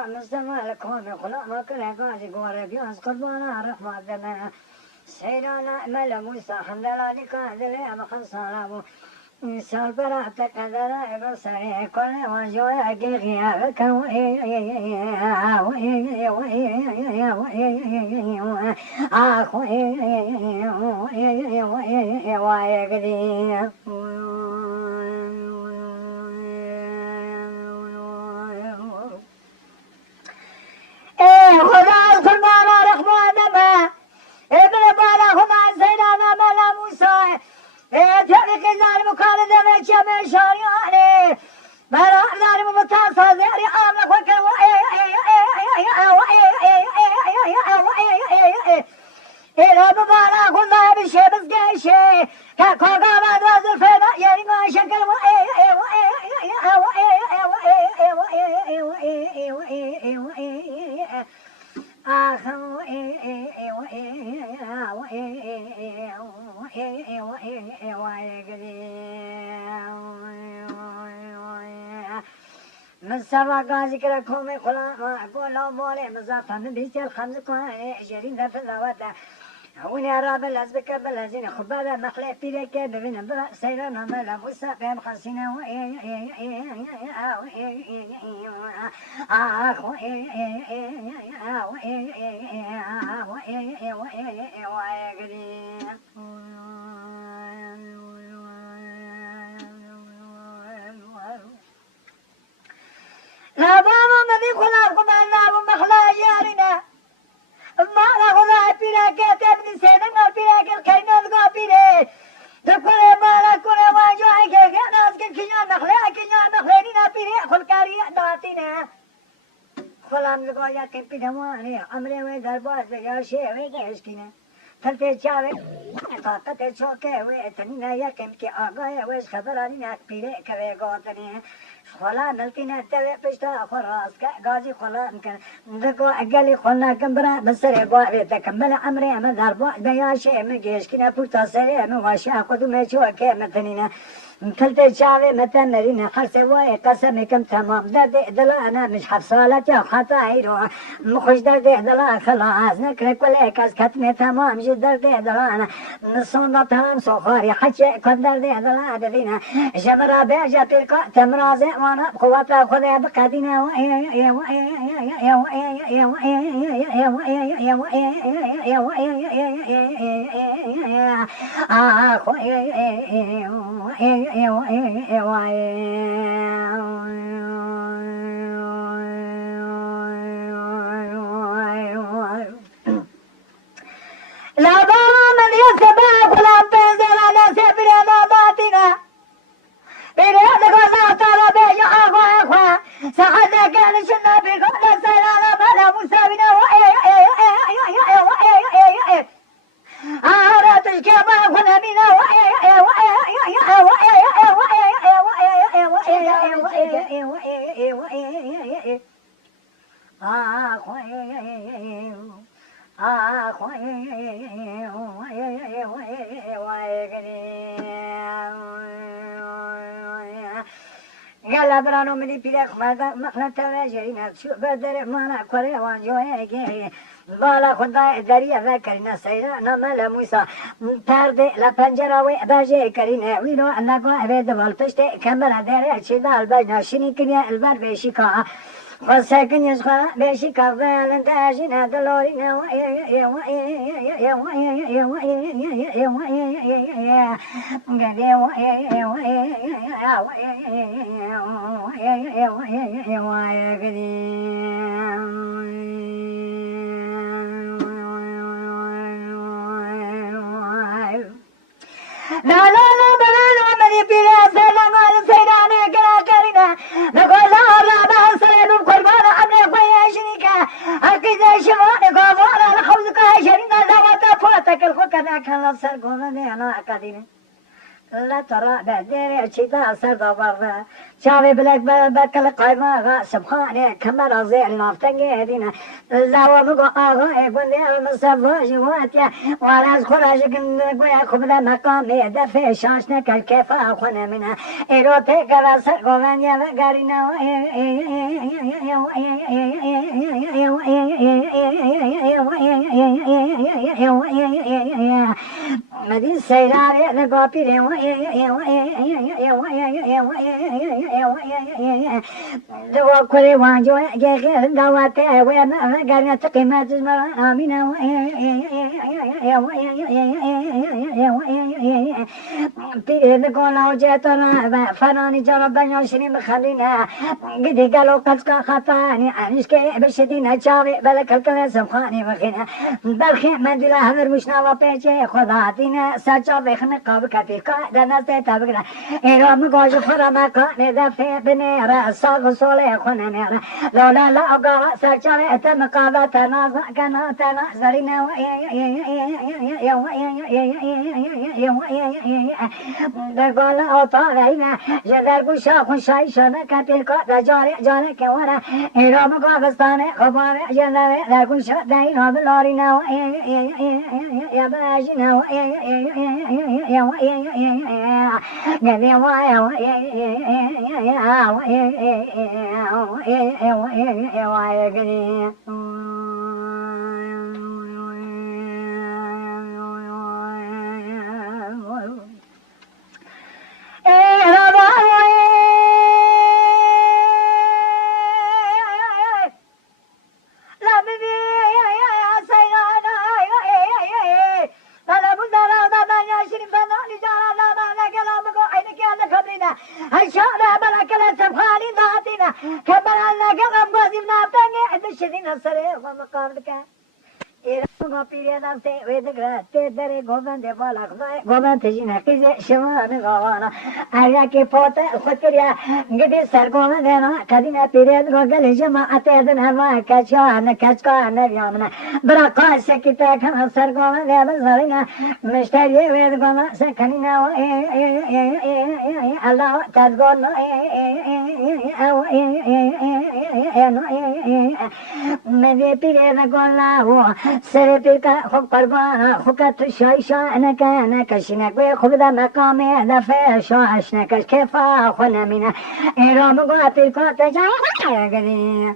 سيرا مستمع لكم خلا ما كنا قاعد قوار بياس قربانا رحمة دمنا سيرا نعمل موسى حمدلاني كادلي مخصانا سال براتك هذا بصري كل وجوه غيابك خدا قربانا رحمة دمه ابن بالهم عن سيدنا ملا موسى تبك الظالم وكان دمك يا شارياني بلا ظالم متصل زيري عاملك وكل إلى مبالا كلها بشي بس قيشي كاكوكا ما دوزر فيما يري ما شكل مصطفى قاضي كركم خلا ما أقول له مولي مصطفى من بيت الخمس كواني 20 ذا في الزواتا هوني أراب الأزبك بلازين خبالة مخلق في لك ببين برا سيرنا ملا موسى بهم خسينا لا بابا مذي خلاكم أنهم مخلا جارنا ما لا خلا بينا كتب نسينا بينا كالكينا ذقابينا تقول ما لا كل ما جاي كأناس كنيا مخلا كنيا مخلينا بينا خل كاريا داتينا خلام ذقايا كم بينا واني عمري ويدرباز يا شيء ويجيشكنا تلتي شاوي طاقة شوكة ويتنينا يا كم كي آقايا ويش خبرانينا بينا كوي قاتني خلا نلتينا تبي بشتا خراس كغازي خلا ممكن ذكو أقلي خلنا كمبرا بسري بوابي تكمل عمري مدار بوعد بياشي مجيش كنا بوتا سري مواشا قدو ميشو كي مثنينا كلت شاوي مثمرين حرسي واي قسمي كم تمام دردي دلانا مش حفصالتي خطايرو مخش دردي دلا خلاص نكري كل كاس كتمي تمام جد دردي دلانا نصون تمام سخاري حكي كن دردي دلا دفينا جمرا بيجا بيركا تمرازي وانا بقوة خذي بقدينا لا بابا من يسبب غلام بنزل على سبيل ماضاتنا بنيادك ولا ترى بيجا أخوة سعدنا كان شنا بقول سيرانا ملا مسابنا عارت كما كنا منا قال برانو مني بيرك مخنا تواجرين شو بدر مانا كوري وانجوه بالا خدا دریا ذکرنا سیرا نمال موسى پرده لپنجره و باجه کرینه وینو انگو عبد والپشت کمر داره چیدال بجنا شنی کنیا البر بشیکا وساكن يسخى بشيكا فالن تاجنا دلورينا لا لا لا بلا لا مني بلا سلام على سيدنا كلا كرينا نقول لا لا سلام قربان عمري خويا شريكا أكيد شمال قبارة الخبز كاشرينا زواتا فاتك الخكنا كلا سرقونا أنا أكادين لا ترى بدر شتا سرد برا شافي بلك بكل قيمة سبحانه كمل زين نافتني دينا لا وبقى آغا يقول لي المصطفى جواتيا وراس خراج قويا خبلا مقامي دفع شاشنا كالكيف أخونا منها إيروتي كراسر قوان يا مقارنا مدين سيراري نقابيري دوا كوري وانجو جيخي دواتي ويما قرنا تقيمات آمينة بيري بقولا وجيتنا فراني جربنا عشرين بخلينا قدي قالوا قد خطاني عنشكي بشدينا جاوي بلك الكل سبخاني بخينا بلخي مندلا هذر مشنا وبيجي خذاتينا سجا بخنا قاب كتيكا دنا تتابقنا إيرو مقاش فرما كان دفي بنيرا ساق صولي خنا نيرا لولا لا أقا سجا تمقابا تنازع كنا تنازرنا بقول أطالعنا جدار بوشا خشاي شنا كتيكا دجاري جانا كورا إيرو مقابستاني خبار جدار دكوشا داينا بلارينا يا باجنا هالشارع بلا سبحاني ذاتنا كبر لنا قلم قاسمنا بتنقع بشدينا السرير ومقابلك إيران بيرينا ويدقرا تدري غوبان دي بالا غوبان تجينا كيزي شمان غوانا أرياكي فوتا خطريا قدي سر غوبان دينا كدينا بيريد غوغل جماعة تدنا ما كشكان بيامنا برا قاسة كتا كنا سر غوبان دي بزارينا مشتري ويد غوبان سكنينا الله تدقون مدي بيريد غولا سرتك خبرنا خكت شايشة أنا كشنك وخبدا مقامي دفع شاشنك كيف أخونا منا إيرام قاتل كوت جاي قدي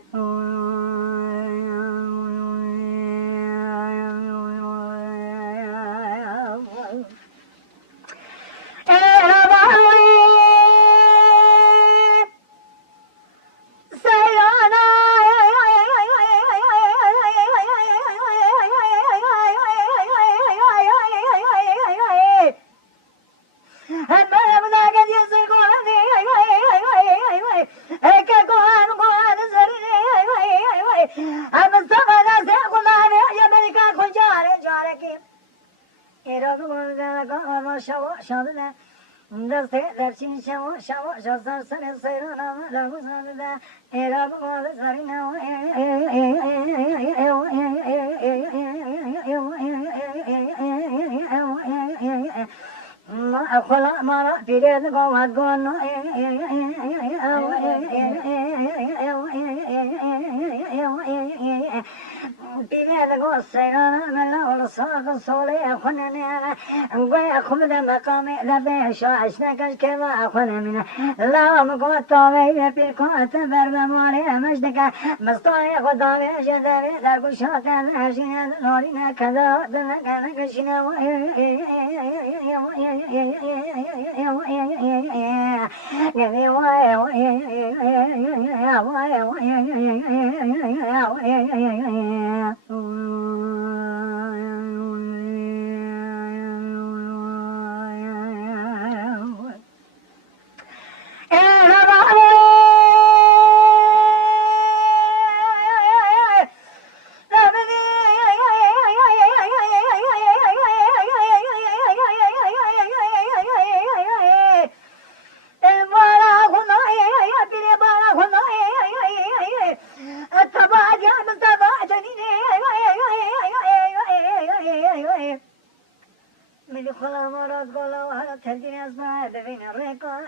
درسين شو شو سر سيرنا لا وصلنا إلى بقول سرنا ما خلا ما في ذلك وقولنا بلاد قصينا من ولا صاق صولي خننا ويا خبز مقامي ذبح شاشنا كشكما خنا منا لا مقوت طوي بيكون تبر مالي مجدك مستوي خدامي جدري لا كشاك عشان نورينا كذا دنا كنا كشنا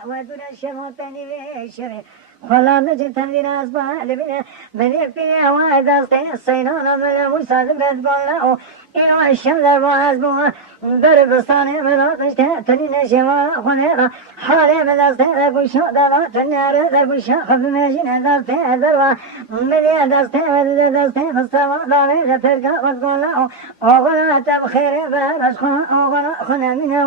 ودنا الشموتني بشري والله نجد تنزين أصبح لبنا من فيها واحد أصطين الصينون من المساد بيت قلنا إيوا الشمس وعزبوها ضرب الصانع من أطشتها تنين شمال خنيرا حالي من أصطين ذاك الشوق دارات النار ذاك الشوق بمجين دارتين ذروة مليا دارتين ودد دارتين الصلاة ضامنة ترقى وتقول أغنى تبخير بارش خنا منها